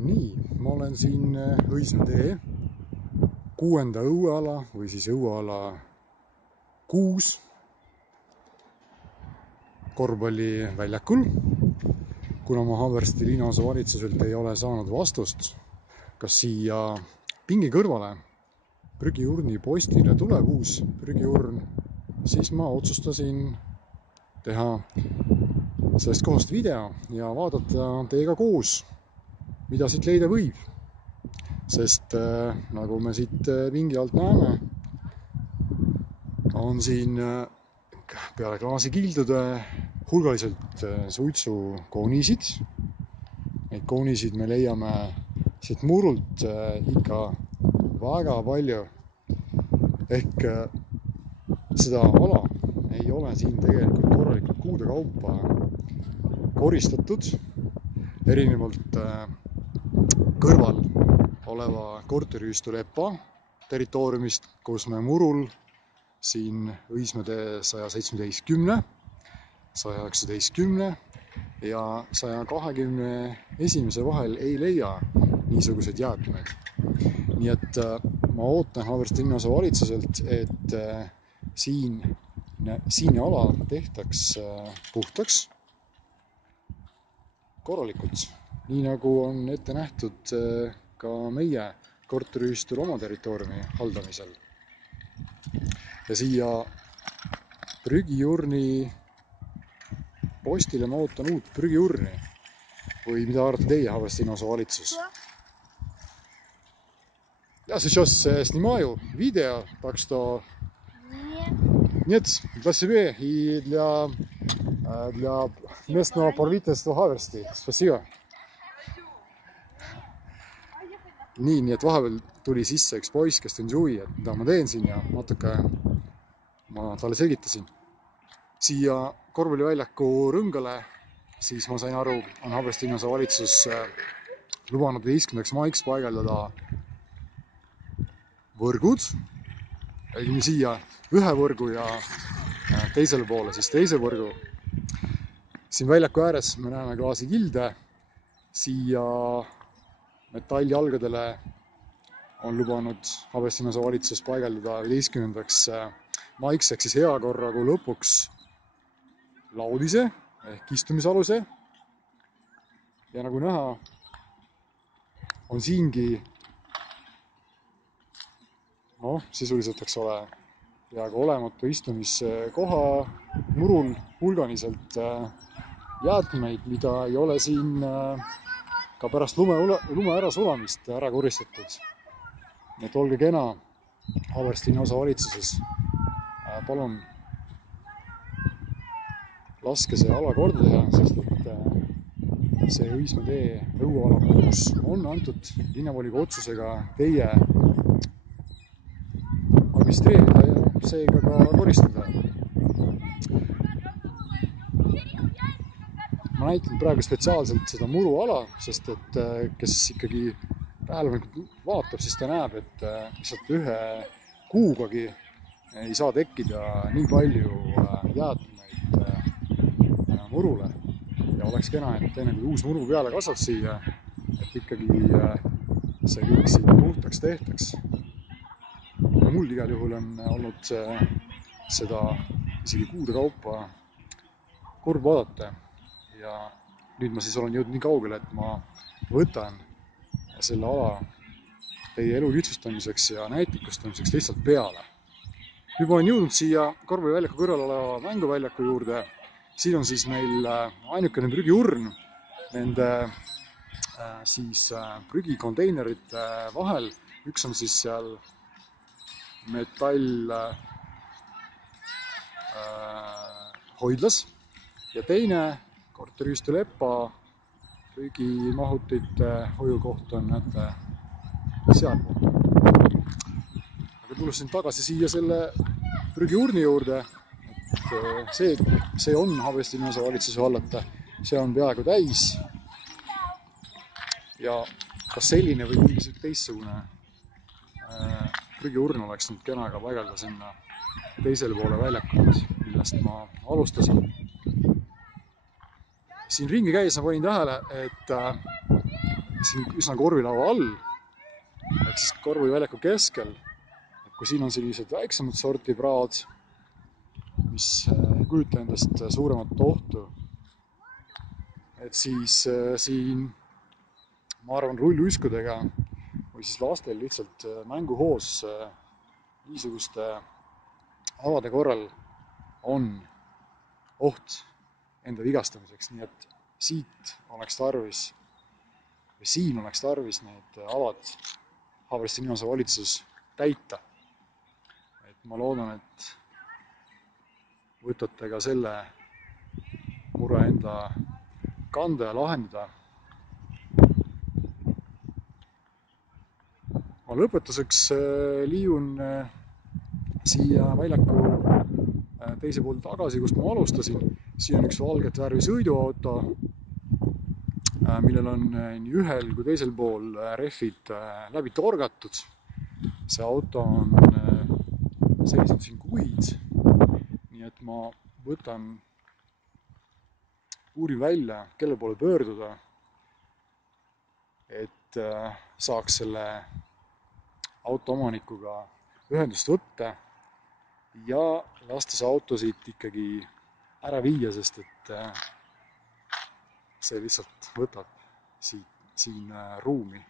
Nii, ma olen siin Õismäe tee 6. õueala või siis õueala 6 korvpalliväljakul. Kuna ma Haabersti linnaosa valitsuselt ei ole saanud vastust, kas siia pingi kõrvale prügiurni postile tuleb uus prügiurn, siis ma otsustasin teha sellest kohast video ja vaadata teiega koos, mida siit leida võib. Sest nagu me siit pingi alt näeme, on siin peale klaasikildude hulgaliselt suitsukoonisid. Neid koonisid me leiame siit murult ikka väga palju. Ehk seda ala ei ole siin tegelikult korralikult kuude kaupa koristatud, erinevalt kõrval oleva korteriühistu Lepa territooriumist, kus me murul siin Õismäe tee 117, 119 ja 121 vahel ei leia niisuguseid jäätmeid. Nii et ma ootan Haabersti linnaosa valitsuselt, et siin ala tehtaks puhtaks korralikult, nii nagu on ette nähtud ka meie korteriühistul oma territooriumi haldamisel. Ja siia prügiurni postile ma ootan uut prügiurni. Või mida arvate teie, Haabersti linnaosa valitsus? Я сейчас снимаю видео, так что нет, для себя и для местного правительства Haabersti. Спасибо. Nii et vahepeal tuli sisse üks poiss, kes tundis huvi, et mida ma teen siin ja natuke ma talle selgitasin. Siia korvpalliväljaku rõngale, siis ma sain aru, on Haabersti linnaosa valitsus lubanud 15. maiks paigaldada võrgud, siia ühe võrgu ja teisele poole siis teise võrgu. Siin väljaku ääres me näeme klaasikilde, siia metalljalgadele on lubanud Haabersti linnaosa valitsus paigaldada 15. maiks ehk siis heakorragu lõpuks laudise ehk istumisaluse. Ja nagu näha, on siingi sisuliselt, eks ole, peaaegu olematu istumiskoha murul hulganiselt jäätmeid, mida ei ole siin ka pärast lume ära sulamist ära koristatud. Et olge kena Haabersti linnaosa valitsuses. Palun laske see ala korda teha, sest et see Õismäe tee õueala 6 on antud linnavolikogu otsusega teie administreerida ja seega ka koristada. Ma näitan praegu spetsiaalselt seda muruala, sest et kes ikkagi tähelepanelikult vaatab, siis ta näeb, et lihtsalt ühe kuugagi ei saa tekkida nii palju jäätmeid murule. Ja oleks kena, et enne kui uus muru peale kasvab siia, et ikkagi see kõik siin puhtaks tehtaks. Mul igal juhul on olnud seda isegi kuude kaupa kurb vaadata. Ja nüüd ma siis olen jõudnud nii kaugele, et ma võtan selle ala teie elu lihtsustamiseks ja näitikustamiseks lihtsalt peale. Nüüd ma olen jõudnud siia korvpalliväljaku kõrval oleva mänguväljaku juurde. Siin on siis meil ainukene prügiurn nende siis prügikonteinerite vahel. Üks on siis seal metall hoidlas ja teine korteriühistu Lepa prügimahutite hoiukoht on näete sealpool. Aga tulles tagasi siia selle prügiurni juurde, et see on Haabersti linnaosa valitsuse hallata, see on peaaegu täis ja kas selline või mingisugune teistsugune prügiurn oleks nüüd kena ka paigaldada sinna teisele poole väljakut, millest ma alustasin. Siin ringi käis ma panin tähele, et siin üsna korvilava all, ehk siis Korvi väljaku keskel. Et kui siin on sellised väiksemad sorti praad, mis ei kujuta endast suuremat ohtu, et siis siin, ma arvan, rulluiskudega või siis lastel lihtsalt mänguhoos niisuguste avade korral on oht enda vigastamiseks, nii et siin oleks tarvis need avad Haabersti linnasoo valitsus täita. Et ma loodan, et võtate ka selle mure enda kanda ja lahendada. Ma lõpetuseks liiun siia väljaku teise pool tagasi, kust ma alustasin. Siin on üks valget värvi sõiduauto, millel on nii ühel kui teisel pool rehvid läbi torgatud. See auto on seisnud siin kuid, nii et ma uurin välja, kelle poole pöörduda, et saaks selle auto omanikuga ühendust võtta ja lasta see auto siit ikkagi ära viia, sest et see lihtsalt võtab siin ruumi.